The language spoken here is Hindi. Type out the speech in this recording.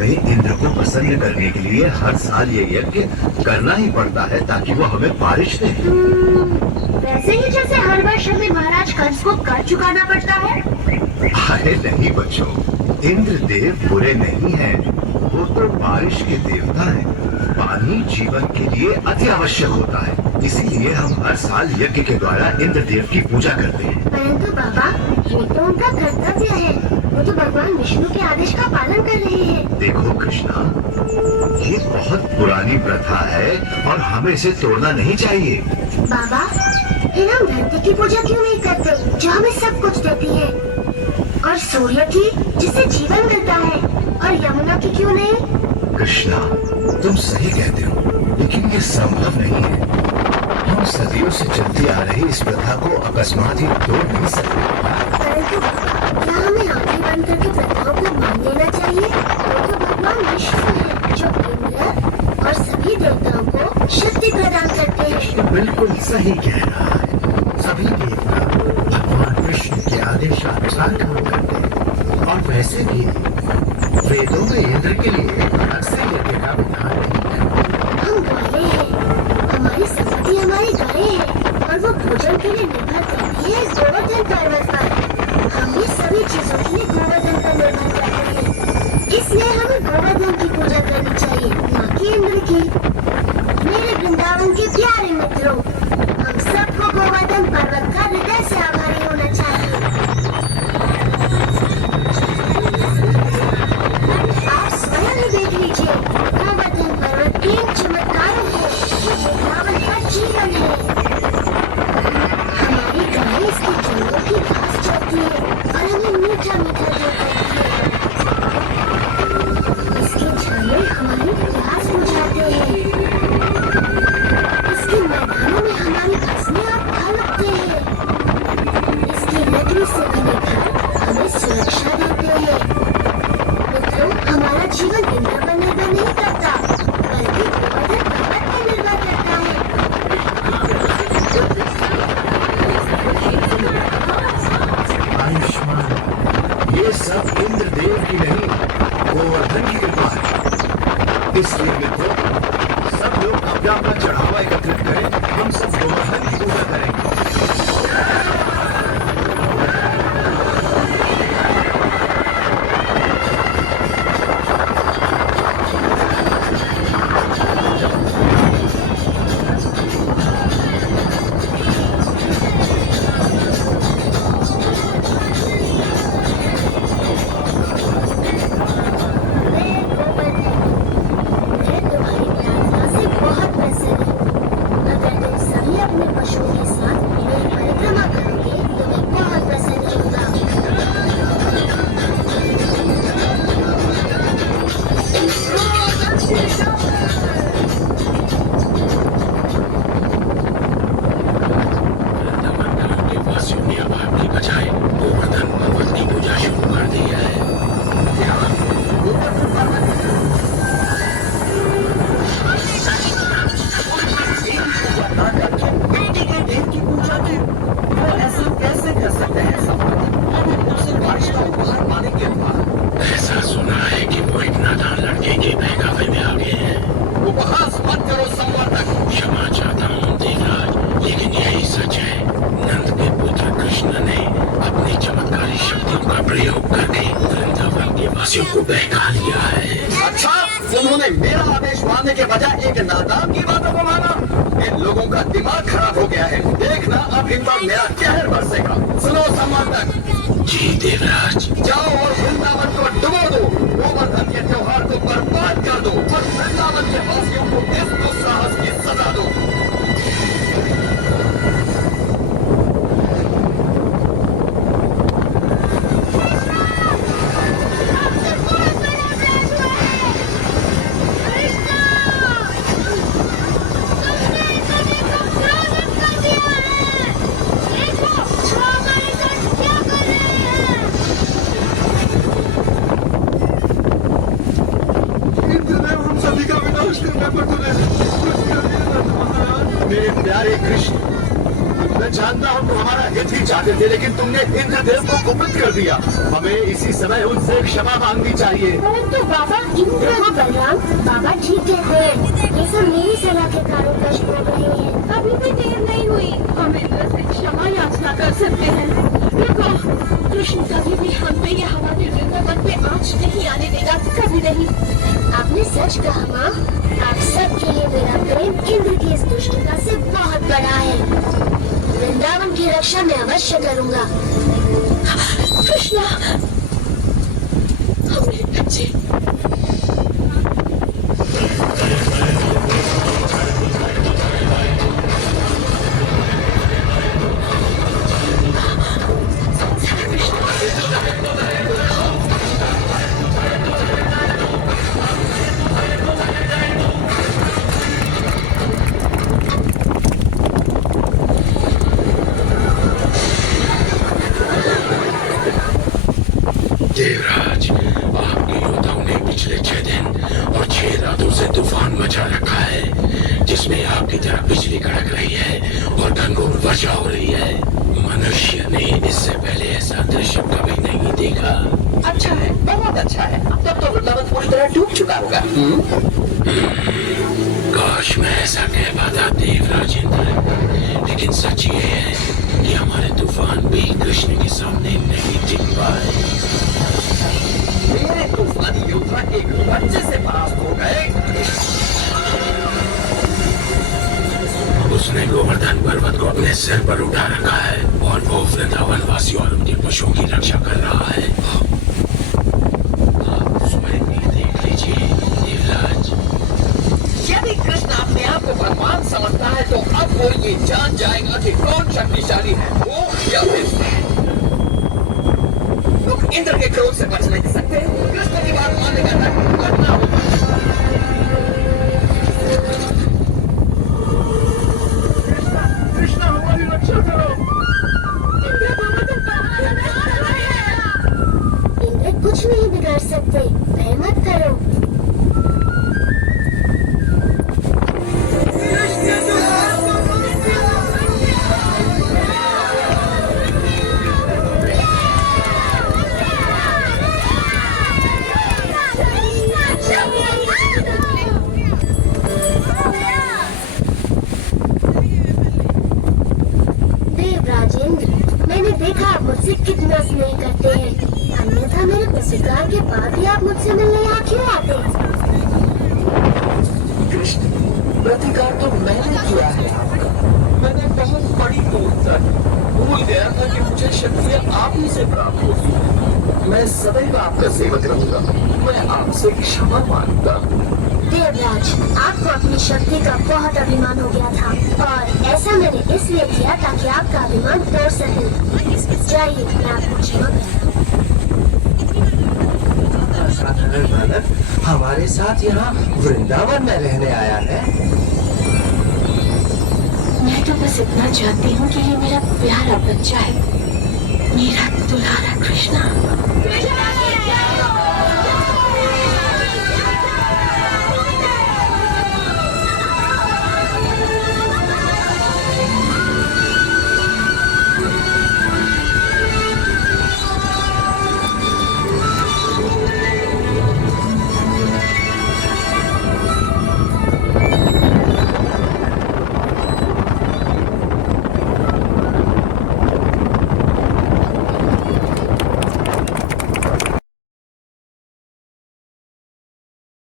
हमें इंद्र को प्रसन्न करने के लिए हर साल ये यज्ञ करना ही पड़ता है ताकि वो हमें बारिश दे। वैसे ही जैसे हर वर्ष हमें महाराज कंस को कर चुकाना पड़ता है। अरे नहीं बच्चों, इंद्र देव बुरे नहीं हैं, वो तो बारिश के देवता हैं। पानी जीवन के लिए अति आवश्यक होता है, इसीलिए हम हर साल यज्ञ के द्वारा इंद्र देव की पूजा करते हैं। परंतु बाबा, ये तो उनका कर्तव्य है, वो तो भगवान विष्णु के आदेश का पालन कर रहे हैं। देखो कृष्णा, ये बहुत पुरानी प्रथा है और हमें इसे तोड़ना नहीं चाहिए। बाबा, फिर हम धरती की पूजा क्यों नहीं करते जो हमें सब कुछ देती है, और सूर्य की जिससे जीवन मिलता है, और यमुना की क्यों नहीं? कृष्णा, तुम सही कहते हो, लेकिन ये संभव नहीं है। हम सदियों से चलती आ रही इस प्रथा को अकस्मात ही तोड़ नहीं सकते। परंतु क्या हमें आंखें बंद करके प्रथाओं को मान लेना चाहिए? वो तो भगवान विष्णु है जो इंद्र और सभी देवताओं को शक्ति प्रदान करते हैं। तो बिल्कुल सही कह रहा है। सभी देवता भगवान विष्णु के आदेशानुसार काम करते हैं, और वैसे भी वेदों में इंद्र के लिए अलग से यज्ञ का विधान नहीं है। हम गाय हैं, हमारी संपत्ति हमारी गायें हैं, और वो भोजन के लिए निर्भर करती है गोवर्धन पर्वत पर। हम भी सभी चीजों के लिए गोवर्धन पर निर्भर करते हैं, इसलिए हमें गोवर्धन की पूजा करनी चाहिए, न कि इंद्र की। मेरे वृंदावन के प्यारे मित्रों, हम सबको गोवर्धन पर्वत का हृदय से आभारी होना चाहिए। आप स्वयं ही देख लीजिए, गोवर्धन पर्वत तीन चमत्कारों है जो वृंदावन का जीवन है। हमारी गाय इसके जंगलों की घास चरती है और हमें मीठा मीठा दूध देती है। इसके छाले हमारी प्यास बुझाते हैं। इसके मैदानों में हमारी फसलें और फल उगते हैं। इसकी लकड़ी से बने घर हमें सुरक्षा देते हैं। मित्रों, हमारा जीवन इंद्र पर निर्भर नहीं करता, बल्कि गोवर्धन पर्वत पर निर्भर करता है। आयुष्मान, ये सब इंद्र देव की नहीं, गोवर्धन की कृपा है। इसलिए मित्रों, सब लोग अपना अपना चढ़ावा एकत्रित करें, हम सब गोवर्धन की पूजा करेंगे। मैं तुम्हारी प्रार्थना से बहुत प्रसन्न हूँ। अगर तुम सभी अपने पशुओं के साथ मेरी परिक्रमा करोगे तो मैं बहुत प्रसन्न होगा। वृंदावन के वासियों ने अब आपकी बजाय गोवर्धन पर्वत की पूजा शुरू कर दी है। बेटी के देव की पूजा की, वो ऐसा कैसे कर सकते हैं? उसे बारिश का उपहार मानेंगे। ऐसा सुना है कि वो एक नादान लड़के के बहकावे में आ गए हैं। उपहास मत करो संवर्धक। क्षमा चाहता हूँ देवराज, लेकिन यही सच है। नंद के पुत्र कृष्ण ने अपनी चमत्कारी शक्तियों का प्रयोग करके वृंदावन के वासियों को बहका लिया है। अच्छा, उन्होंने मेरा आदेश मानने के बजाय एक नादान की बातों को माना। इन लोगों का दिमाग खराब हो गया है। देखना अब इन पर मेरा कहर बरसेगा। सुनो संवर्धक, जी देवराज। जाओ और वृंदावन को डुबो दो, गोवर्धन के त्योहार को बर्बाद कर दो, और वृंदावन के वासियों को इस दुस्साहस की सजा दो। मेरे प्यारे कृष्ण, मैं जानता हूँ तुम हमारा हित ही चाहते थे, लेकिन तुमने इंद्रदेव को कुपित कर दिया। हमें इसी समय उनसे क्षमा मांगनी चाहिए। परंतु बाबा, इंद्र को बलराम, बाबा ठीक कहते हैं। ये सब मेरी सलाह के कारण कष्ट हो रहे हैं। अभी भी देर नहीं हुई, हम इंद्र से क्षमा याचना कर सकते हैं। देखो, कृष्ण कभी भी हम पे या हमारे वृंदावन पे आँच नहीं आने देगा, कभी नहीं। आपने सच कहा माँ। आप सबके लिए मेरा प्रेम इंद्र की इस दुष्टता से बहुत बड़ा है। वृंदावन की रक्षा मैं अवश्य करूँगा। कृष्णा, हमारे बच्चे। देवराज, आपके योद्धाओं ने पिछले 6 दिन और 6 रातों से तूफान मचा रखा है, जिसमें आपकी तरफ बिजली कड़क रही है और घनघोर वर्षा हो रही है। मनुष्य ने इससे पहले ऐसा दृश्य कभी नहीं देखा। अच्छा है, बहुत अच्छा है। तब तो वृंदावन पूरी तरह डूब चुका होगा। काश मैं ऐसा कह पाता देवराज इंद्र, लेकिन सच ये है कि हमारे तूफान भी कृष्ण के सामने नहीं टिक पाए। मेरे तूफानी योद्धा एक बच्चे से परास्त हो गए। उसने गोवर्धन पर्वत को अपने सिर पर उठा रखा है और वो वृंदावन वासियों और उनके पशुओं की रक्षा कर रहा है। आप स्वयं ही देख लीजिए देवराज। यदि कृष्ण अपने आप को भगवान समझता है तो अब वो ये जान जाएगा कि कौन शक्तिशाली है, वो या फिर लोग इंद्र के क्रोध से बच नहीं सकते। कृष्ण की बात मानने का करना होगा। कृष्ण हमारी रक्षा करो। इंद्र कुछ नहीं बिगाड़ सकते, भय मत करो। मैंने देखा आप मुझसे कितना स्नेह करते हैं। अन्यथा मेरे पुरस्कार के बाद भी आप मुझसे मिलने यहाँ क्यों आते? कृष्ण, प्रतिकार तो मैंने किया है आपका। मैंने बहुत बड़ी भूलता भूल गया था कि मुझे शक्तियाँ आप ही से प्राप्त होती हैं। मैं सदैव आपका सेवक रहूंगा। मैं आपसे क्षमा मांगता हूँ। देवराज, आपको अपनी शक्ति का बहुत अभिमान हो गया था और ऐसा मैंने इसलिए किया ताकि आपका अभिमान तोड़ सके। जाइए, मैं आपको क्षमा करता हूँ। साधारण बालक हमारे साथ यहाँ वृंदावन में रहने आया है। मैं तो बस इतना चाहती हूँ कि ये मेरा प्यारा बच्चा है, मेरा दुलारा कृष्णा।